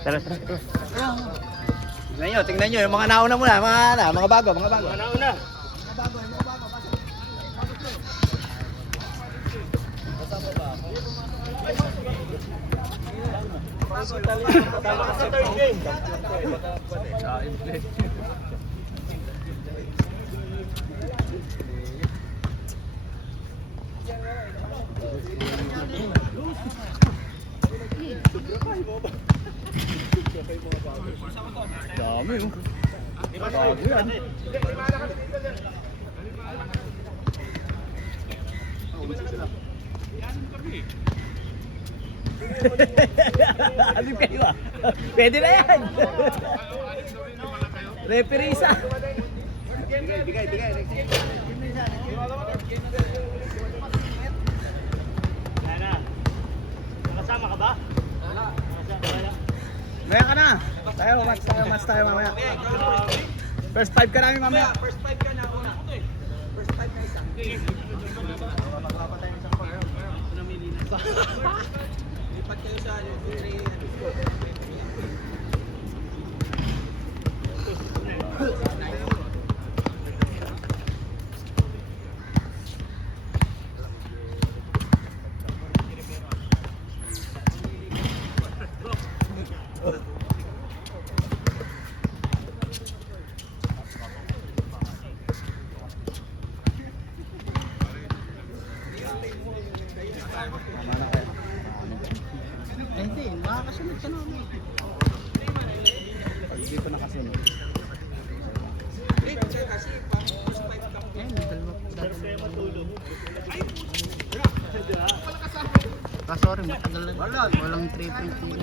Tara, tara, tara. Tingnan nyo yung mga nauna muna, mga bago. Nauna. Tama ka sa third game. Dami oh. Bago yan. Alip kayo ah. Pwede na yan. Referee isa. Bigay. Yana. Nakasama ka ba? Wala. Maya ka na. Match tayo mamaya. First 5 ka namin mamaya. First 5 ka na una. First 5 na isa. Lipat kayo sa Hindi, makakasunod ka namin. Pag dito nakasunod. kasi pang first 5 ka. Kaya matulog. Sorry, matagal lang. Walang 3.0.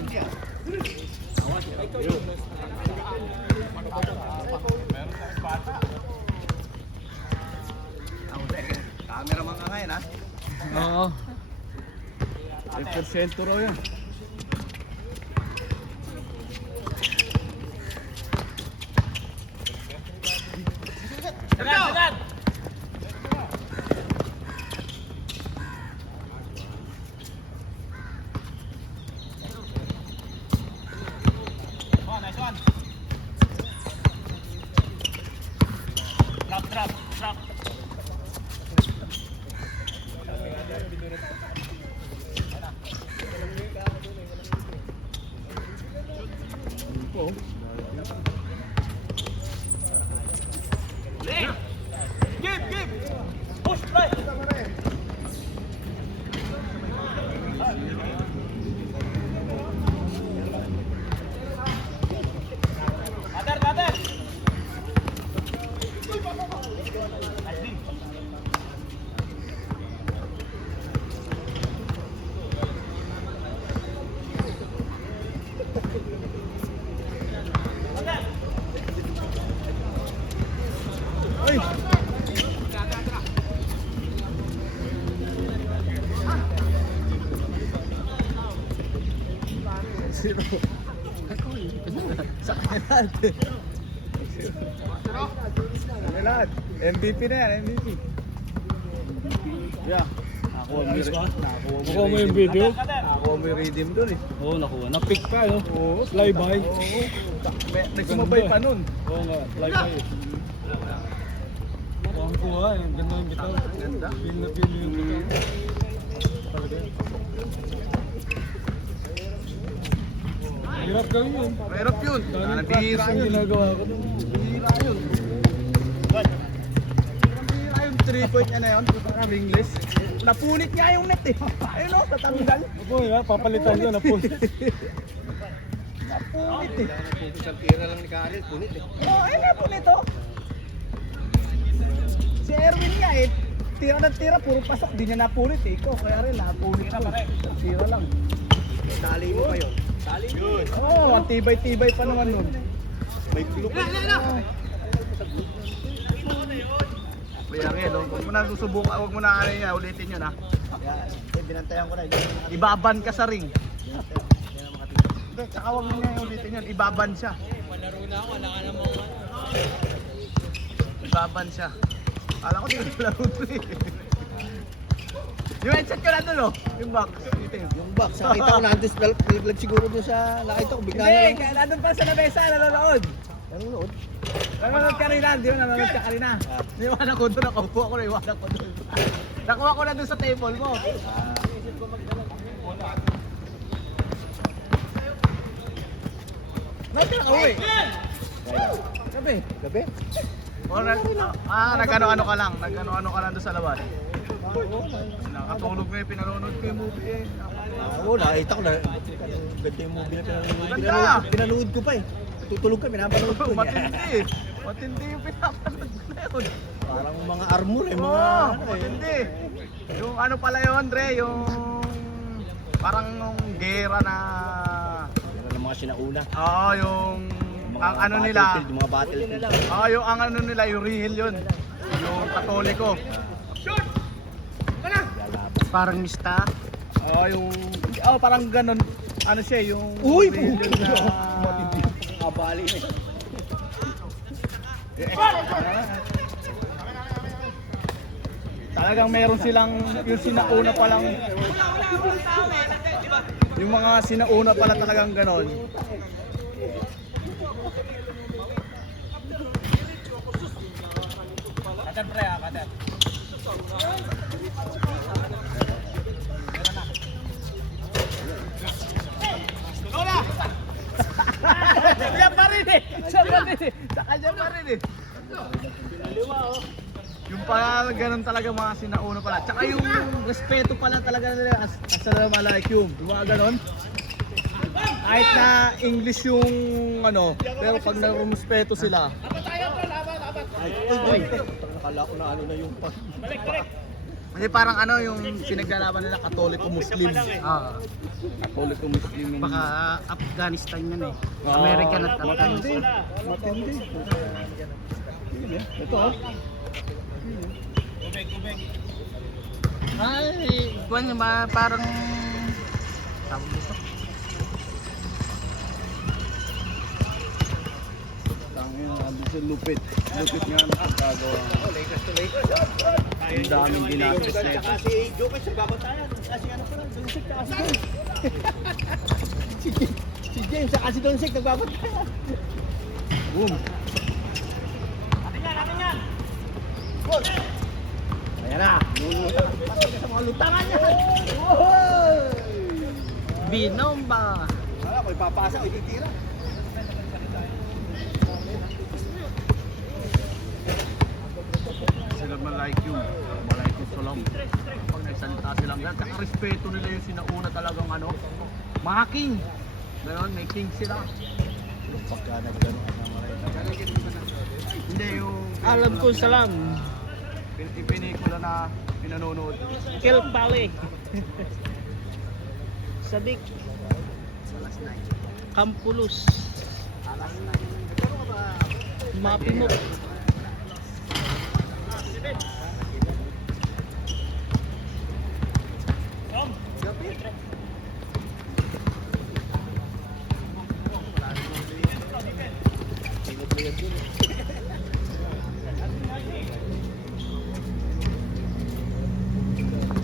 Cameraman ka ngayon ha? Oo. 3% raw yan. Sagad! Nice one. Drop. Give! Push, try! Cutter! Nice din. Uy! Zero. Sa kanan. Kanan. MVP na yan, MVP. Yeah. Nakuha mo yung video? Nakuha mo yung redeem dun eh. Oo, nakuha. Na-pick pa, no? Oo, fly by. Oo. Nagsumabay pa nun. Oo nga, fly by. Ang kuha, yung ganda yung bitaw. Ganda. Feel na feel yung bitaw. Talaga. Hirap gawin yun. Mahirap yun. Practice ang ginagawa ko dun. Bihira yun. Bihira yung 3 point niya na yun. Parang English. Napunit nga yung net eh. Ayun o, tatanggal. Opo, papalitan ko na po. Napunit eh. Isang tira lang ni Khalil, punit eh. Oo, ayun na punit o. Si Erwin nga eh. Tira ng tira, puro pasok. Di niya napunit eh. Ikaw, kaya rin napunit na pare. Tira lang. Tali mo pa yun. Tali mo. Oo, ang tibay-tibay pa naman nun. May clue pa. Kaya nga, huwag mo na susubukan, huwag mo na ulitin yun ha. Binantayan ko na. Ibaban ka sa ring. Hindi, tsaka huwag mo nga ulitin yun, ibaban siya. Malaro na ako, wala ka namang Ibaban siya. Kala ko di ko laro to eh. Yung headset ko nandun oh. Yung box. Yung box, nakita ko nandun, nalaglag siguro dun sa, nakita ko, bigla na Hindi, lang. kaya nandun pa sa lamesa, nanonood. Nanonood. Nanonood ka rin na, di ba nanonood ka rin na. Naiwanan ko doon, nakaupo ako, naiwanan ko doon. Nakuha ko na doon sa table mo. Bakit ka nakauwi? Gabi. Gabi? O nag-ano-ano ka lang, nag-ano-ano ka lang doon sa labas. Nakatulog na yung pinanonood ko yung movie eh. Oo, nakita ko na, ganda yung movie na Ganda! pinanood ko pa eh. Tutulog ka, pinapanood ko. Matindi. Matindi yung pinapanood ko na yun. Parang mga armor eh, mga Oo, ano eh. matindi. Yung ano pala yun, Dre, yung parang yung gera na Meron ng mga sinauna. oo, yung ang ano nila. Battlefield, yung mga battlefield. Oo, yung ang ano nila, yung real yun. Yung Katoliko. Parang mista. Oo, yung parang ganun. Ano siya, yung Uy! real yun na Matindi. Abali eh. Talagang meron silang yung sinauna pa lang. Yung mga sinauna pala talagang ganon. Kader pre kader. Lola! Siya pa rin eh! Siya pa rin eh! Sa kanya pa rin eh! Yung pala ganun talaga mga sinauna pala. Tsaka yung respeto pala talaga nila Assalamualaikum. Yung mga ganun. Kahit na English yung ano, pero pag nagrespeto sila. Ay, nakala ko na ano na yung pag... Kasi parang ano yung pinaglalaban nila Katoliko Muslim. Katoliko Muslim. Baka Afghanistan yan eh. Oo. American at Afghanistan. Matindi. Ito oh. Ay, buwan ba parang... Tawag dito. Tangina, ando sa lupit. Lupit nga nakagagawa. Lakers to Lakers. Ang daming ginastos na ito. Kasi Jokic sa babatayan. Kasi ano pala, Doncic na kasi doon. Si James sa kasi Doncic nagbabatayan. Boom. Ayan na. Pasok ka sa mga lutangan niya. Binomba. Wala ko ipapasa, ititira. Sila malike yung salam. Pag nagsalita silang ganyan, tsaka respeto nila yung sinauna talagang ano, mga king. Ganon, may king sila. Pagka nagano ka ng mga Hindi yung... Alam ko salam. Pinikula na pinanonood. Kill Pali. Sadik. Kampulus. Mapimok.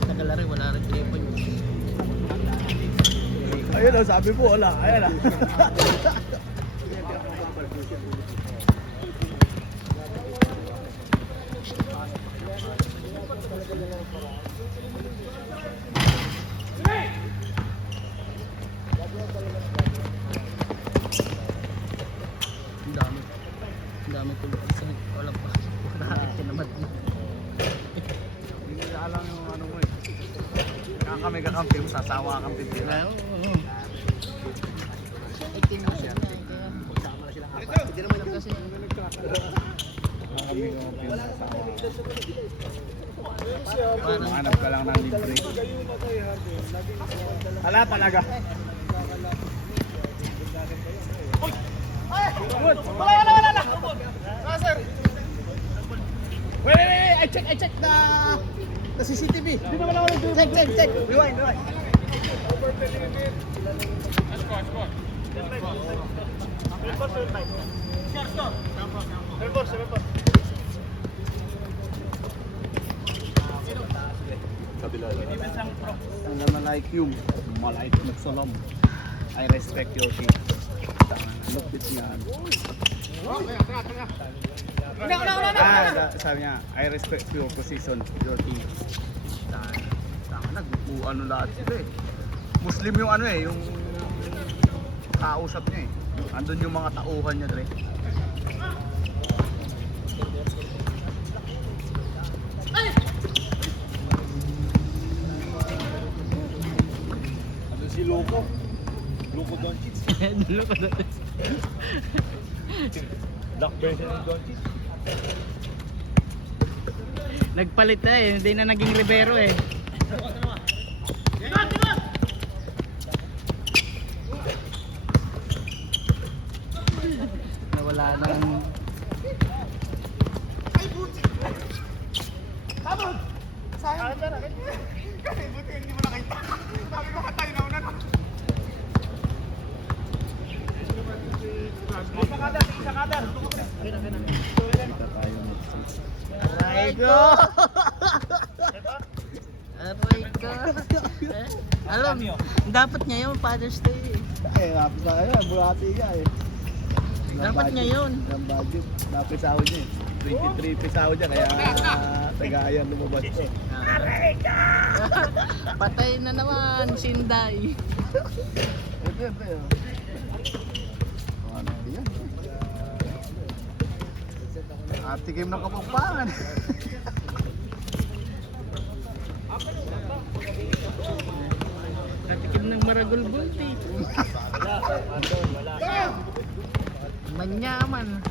Tagalari, wala rin 3 points. Ayun oh, sabi po wala. Ayan ah. Ang dami. Ang dami tulog. Walang pa. Nakakit naman. Hindi nila alam yung ano mo eh. Kaya kami kakampi mo, sasawa kampi sila. Hindi naman kasi. Kami kakampi mo, sasawa. Parang Hanap ka lang ng libre. Wala talaga. Wala. Sir. Wait. I check the CCTV. Di ba wala Check. Rewind. Kabila. Malaikum. Salam. I respect your team. Lupit yan. Sabi niya, I respect your position, your team. Nagbubuan ano lahat sila eh. Muslim yung ano eh, yung kausap niya eh. Andun yung mga tauhan niya dre. Ano si Loco? Loco Doncic. Dulo ko doon. Black version ng Doncic. Nagpalit na eh, hindi na naging Rivero eh. Nawala ng... Aray ko! Aray ko! Alam, dapat ngayon Father's Day eh. Tapos na kaya, burati ka eh. Dapat ngayon. Ang budget, napisahod niya eh. 23 pisahod niya, kaya tagayan lumabas ko. Patay na naman, Sinday. Ito. Ano yan? Atikim ng Kapampangan. Katikim ng Maragol Bunti. Manyaman.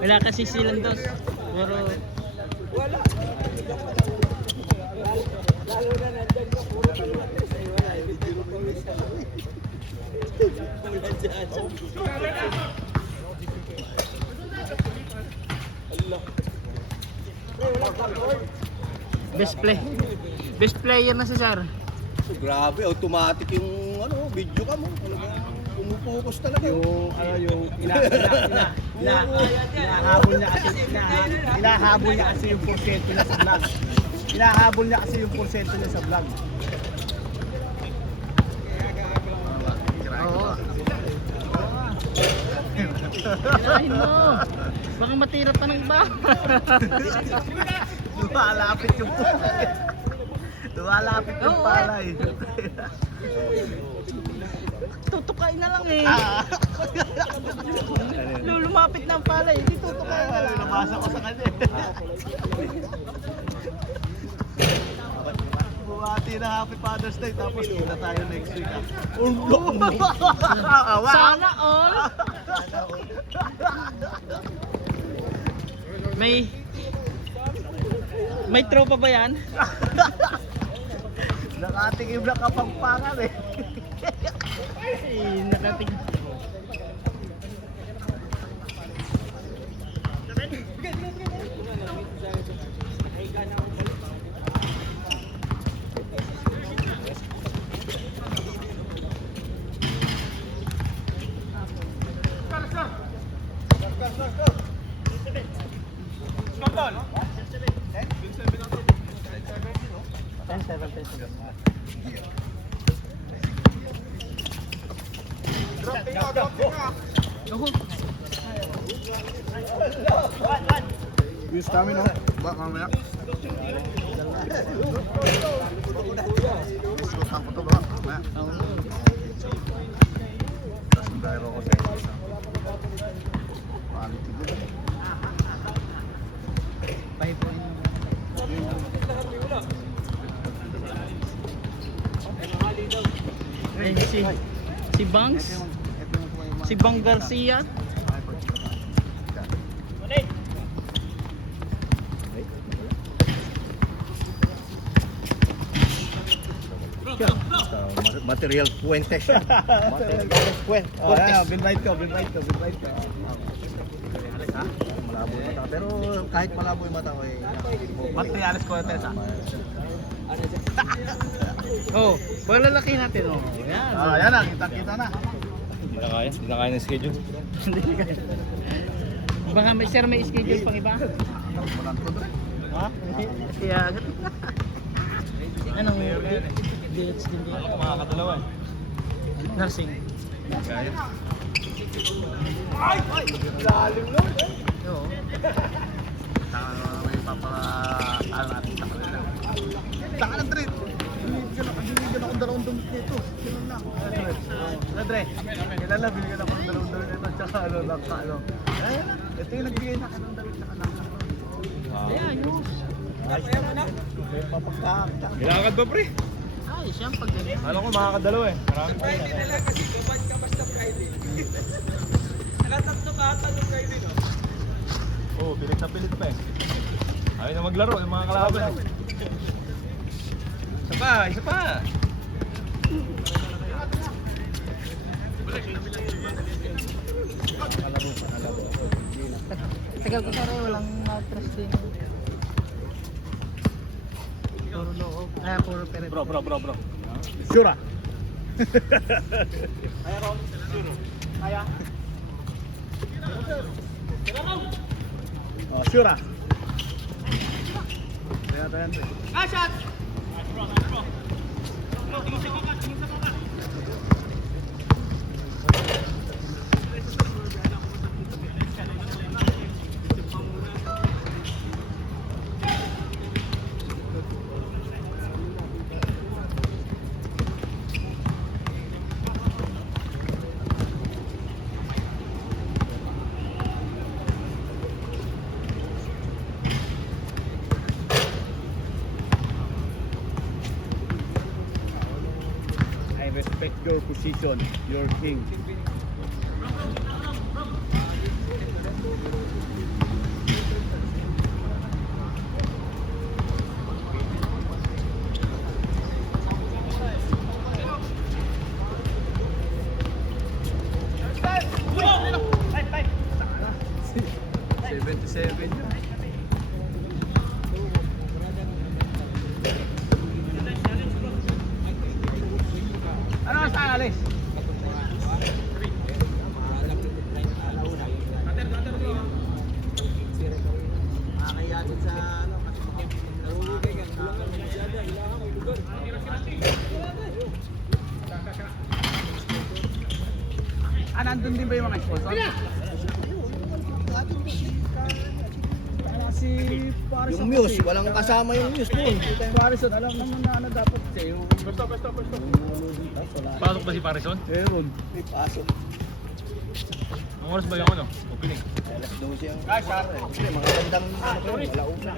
Wala kasi silang dos. Pero best player na si Sar. Grabe, automatic yung ano, video ka mo. Pumupokus talaga. Hinahabol niya kasi yung porsyento niya sa vlog. Hinahabol niya kasi yung porsyento niya sa vlog. Oo. Kailangan mo. Baka matira pa ng iba. Lumalapit yung Lumalapit yung Oo, palay. Tutukain na lang eh. Lumapit na ang palay, hindi tutukain na lang. Nabasa ko sa kanya. Buwati na Happy Father's Day, tapos kita tayo next week. Sana all. May tropa ba yan? Nakatingin na Kapampangan eh. Ay, nakating. Ako. Yung stamina, ba mamaya? Isutan ko to ba? Mamaya. Tapos ang dahil ako sa isa. Quality good. 5 point. Ayun, si Bangs, si Bang Garcia. Material Fuentes siya. Material Fuentes. Oh, ayan, bin right ko. Ha? Malabo yung mata. Pero kahit malabo yung mata ko eh. Materialis ko natin sa. Oh, palalaki natin oh. Ayan. Ah, yan na, kita na. Hindi na kaya ng schedule. Hindi ka. Baka may sir may schedule pang iba? Walang to dre. Ha? Kaya agad. Anong dates din dito? Ako makakadalawa eh. Nursing. Kaya. Oo. May ano natin sa kanila. Taka ng dre. Binigyan akong dalawang damit nito. Ganun lang. Dre, kilala, binigyan ako ng dalawang damit nito. Tsaka ano. Ito yung nagbigay na kanong damit na kanang. Ayan, yun. May papagkakak. Ilakad ba pre? Ay, siyang pagdating. Alam ko makakadalawa eh. Marami pa rin. Oo, pilit na pilit pa eh. Ayaw na maglaro yung mga kalaban eh. Isa pa! Tagal ko pare, walang matras din. Puro loob. Puro pere. Bro. Sure ah. Oh, sure ah. Kaya tayo yan. I respect your position, your king. Ano sa alis? Nandun din ba yung mga sponsor? Si Parison. Yung Muse, walang kasama yung Muse doon. Parison, alam naman na ano dapat siya yung... Pasok ba si Parison? Meron. May pasok. Ang oras ba yung ano? Opening? Alas 12 ang... Kasi mga gandang ano ko yun, wala una.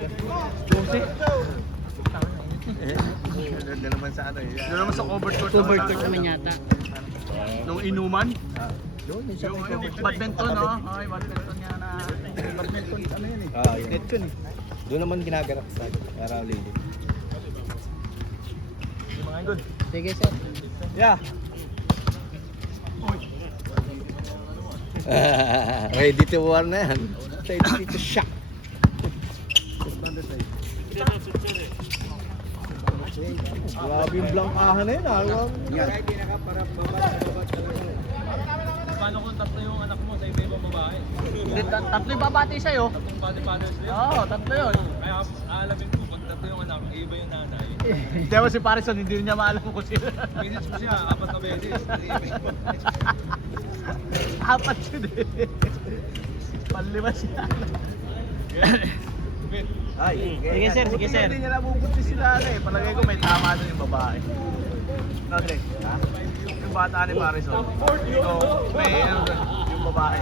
Doon naman sa ano eh. Doon naman sa covered court. Covered court naman yata. Nung inuman. Doon, minsan Yung may coverage. badminton, no? Okay, badminton yan na. Badminton, ano yun eh? Yun. Net yun eh. Doon naman ginaganap sa araw lady. Yung mga idol. Sige sir. Yeah. Ready to war na yan. Ready to shock. Grabe yung blankahan na yun. Paano kung tatlo yung anak mo sa iba-ibang babae? Tatlo yung babati sa'yo. Tatlong body fathers na yun. Oo, tatlo yun. Kaya aalamin ko pag ito yung anak, iba yung nanay. Diba si Parison, hindi rin niya maalam kung sino. Message ko siya, 4 na beses. Apat yun eh. Panlima siya. Ay, Sige sir, sige sir. Hindi niya nabubuti sila eh. Palagay ko may tama doon yung babae. No, Dre? Ha? Yung bata ni Parison. Ito, may ano doon, yung babae.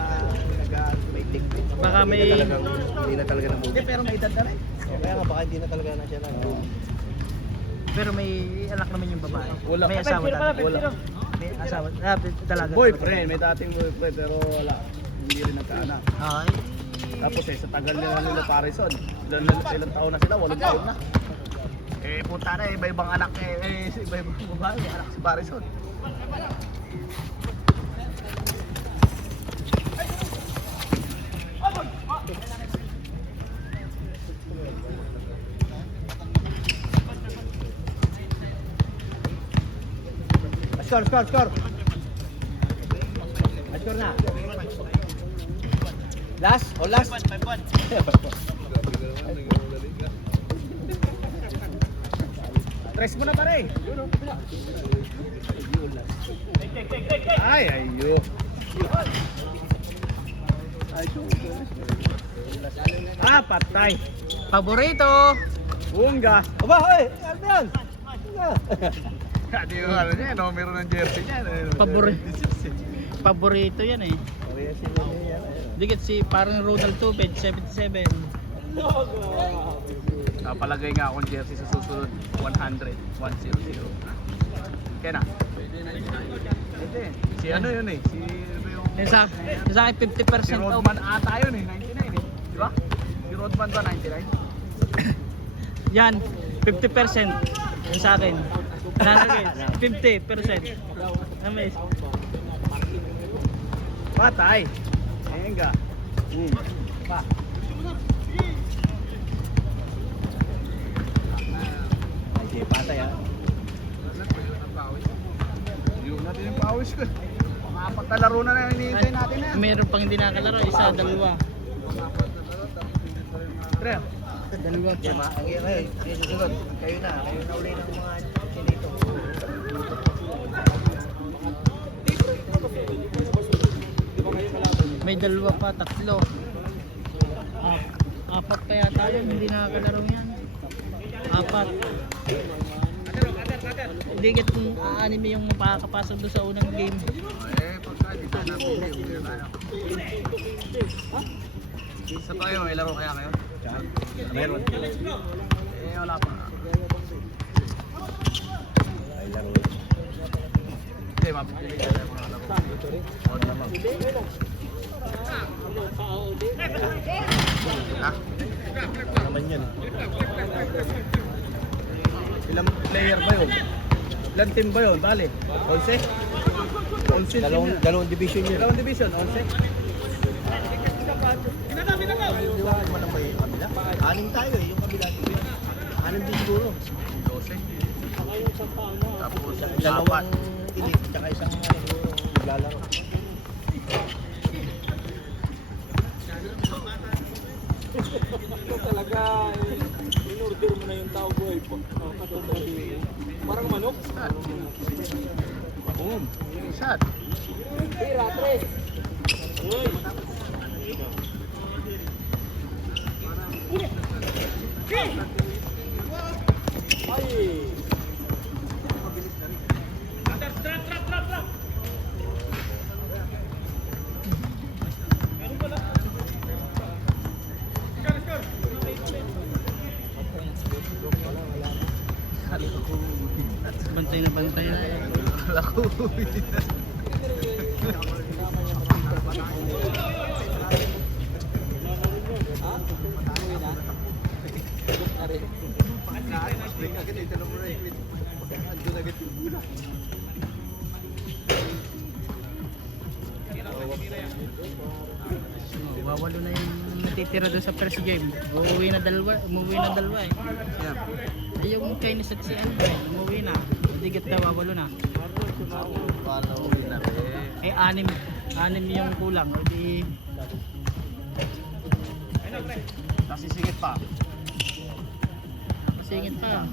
may tik-tik. Baka may... Hindi na talaga nabuti. Hindi, pero may edad na rin. Kaya nga, baka hindi na talaga na siya na. Pero may anak naman yung babae. Wala. May asawa talaga. Wala. May asawa. Talaga. Boyfriend, may dating boyfriend pero wala. Hindi rin nagkaanak. Ay. Tapos sa tagal nila Parison, ilang taon na sila, 8 taon na. Eh punta na iba-ibang anak iba-ibang babae, anak si Parison. Score. Score na. Last? O last? 5-1. Tres mo na pare. Ay, ayo. Ah, patay. Paborito. Bunga. Aba, hoy! Ano yan? Hindi ko alam niya, numero ng jersey niya. Paborito yan eh. Kaya sila niya yan. Dikit si parang Ronald Tuped, 77. Napalagay nga akong jersey sa susunod 100. Kaya na. Pwede. Si ano yun eh. Si Yung sa akin 50% Si off. Rodman ata yun eh, 99 eh. Di ba? Si Rodman ba 99? Yan, 50%. Yung sa akin. Nalagay, 50%. Amis. Patay. Ayun ka. Pa. Ay, patay ah. Yung natin yung pawis ko. Mga apat na laro na yung hinihintay natin na yan. Meron pang hindi nakalaro, isa, dalawa. Tre. Dalawa Diyan, pa. ang iya kayo. Kayo susunod. Kayo na uli ng mga sinito. May dalawa pa, tatlo. Apat pa yata yun, hindi nakakalaro yan. Apat. Hindi kung aanim yung mapakapasok doon sa unang game. Eh, pagka dito natin yung tayo. Sa tayo, may laro kaya kayo? Meron. Eh, wala pa. Ay, laro. Hindi, mapipili ka tayo mga laro. Huwag naman. Ha? Ano naman yan? Ilang player ba yun? Ilang team ba yun? Dali. 11? 11 team yun. Dalawang division yun. Dalawang division, 11? Hindi ba naman ang may kabila? Anim tayo eh, yung kabila. Anim din siguro. 12. Tapos, Dalawang elite, tsaka isang naglalaro. Talaga, in-order mo na yung tao boy. Parang manok. boom. Shot. Bantay na bantay na. Lako. Wawalo na yung natitira doon sa first game. Umuwi na dalawa eh. Yeah. Ay, yung Chinese at si Andre, umuwi na. Digit na wawalo na. Paano na rin? Eh, anim yung kulang. Hindi, Nasisingit pa. singit pa.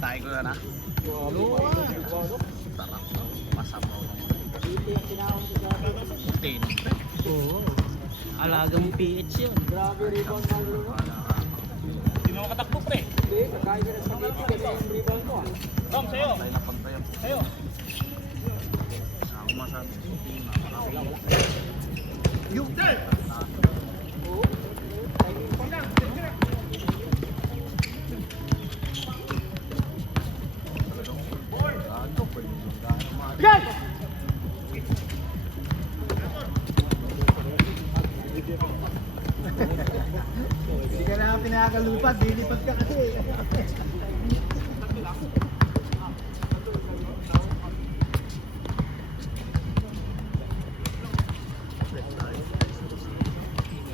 Tayo ko na. Sarap. Masabaw. Stain. Oo. Alagang PH yun. Grabe rebound na ulo. Hindi mo makatakbo pre. Hindi, kakain ka na sa meeting kasi yung rebound mo ah. Rom, sa'yo. Tayo na pagtayan. Sa'yo. Ako masabi. Yung! Yes! Hindi ka na pinakalupat, dilipad ka kasi.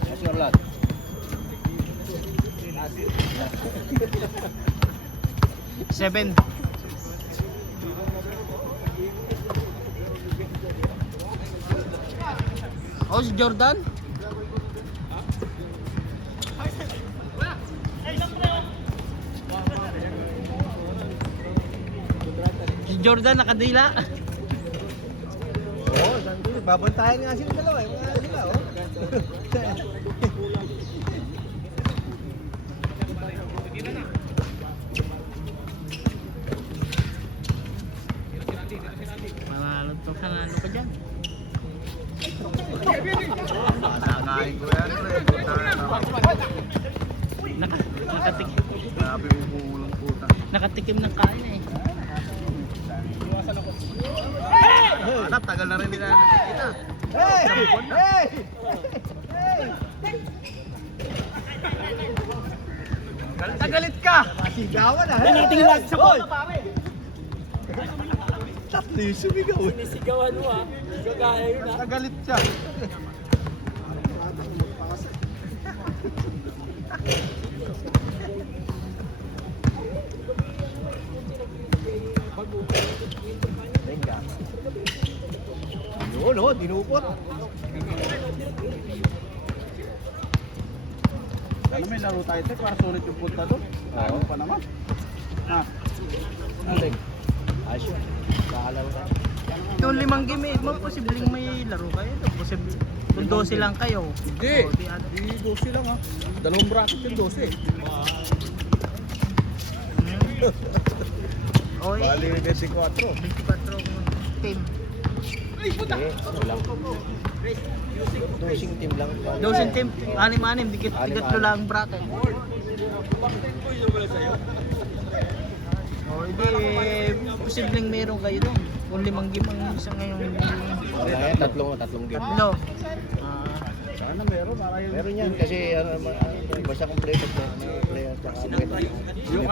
Yes, your lad. Seven. Oh, si Jordan? Si Jordan nakadila. Oo, sandali. Babantayan nga sila dalawa. Mga sila, oh. Panalo pa dyan. Nakakain ko yan, pre. Nakatikim. Grabe umulong puta. Nakatikim ng kain eh. Anak, tagal na rin nila nakikita. Hey! Hey! Galit na galit ka! Masigawan ah! Yan natin lang sa bola pare. Tatlo yung sumigaw. Sinisigawan mo ah. Gagaya yun ah. Nagalit siya. Yun o, dinupot. Ano may laro tayo ito para sulit yung punta doon? Ayaw pa naman. Ha? Aling? Ayos yun. Kakalaro tayo. Yung 5 game eh, posibleng may laro kayo. Posible. Kung 12 lang kayo. Hindi. Hindi 12 lang ha. Dalawang bracket yung 12. O eh, Bali 24. 24 team. Dosing team lang. 12 team, 6-6, dikit-dikit lang bracket. O hindi, posibleng meron kayo doon. Kung 5 game ang isa ngayon. Kaya tatlong game. No. Sana meron. Meron yan kasi basta complete player tsaka Yung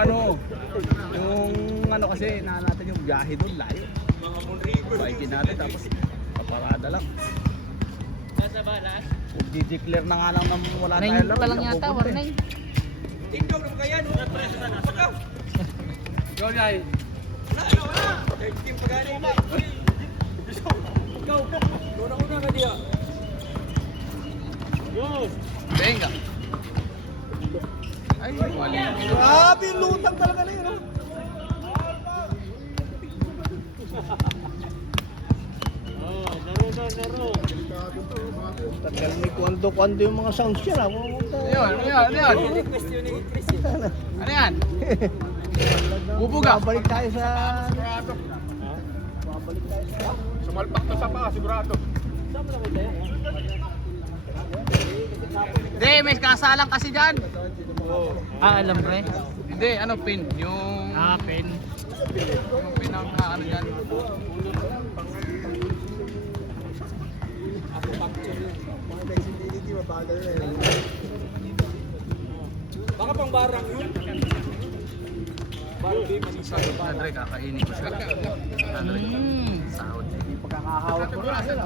ano kasi natin yung biyahe doon layo. Bikin natin tapos paparada lang. Nasa balas? Di-declare na nga lang na wala 9 tayong laro. pa lang yata, war 9. Tingnan mo kaya no. Preso na nasa ka. Go guys. Wala. Team pagani. Go. Una ka dia. Yes. Venga. Ay, wali. Grabe, lutang talaga na yun. Laro. tagal may kwando yung mga sounds yan. Ano yan? Request yun ni Chris. Ano yan? Bubuga. Babalik tayo sa... Sumalpak na sa pa, sigurado. Sama na tayo. Hindi, may kasalang kasi dyan. Ah, alam pre. Hindi, ano pin? Yung... Ah, pen. Yung pin ang ano dyan. Baka pang barang yun. Barbie, manisa. Andre, kakainin ko siya. Andre, sahod. Pagkakahawak ko na sila.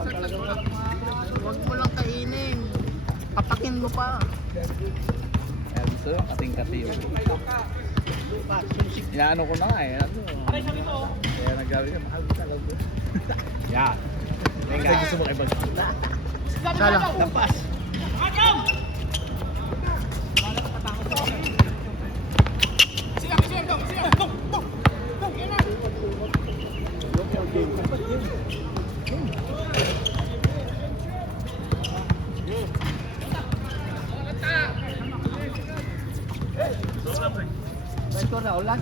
Huwag mo lang kainin. Papakin mo pa. Kaya gusto yung kating-kati yun. Inaano ko na nga eh. Ano, kaya nagsabi niya, mahal ka lang. Yan. Kasi gusto mo kaibag. Sala. Lampas. Score na, ulan.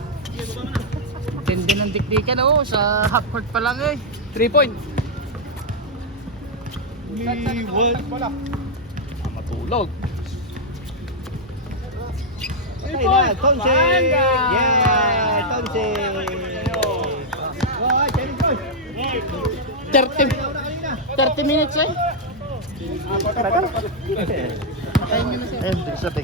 Tindi ng dikdikan oh, sa half court pa lang eh. 3 point. Matulog. Okay na, Tonse! Yeah! Tonse! 30 minutes eh. Eh, hindi sa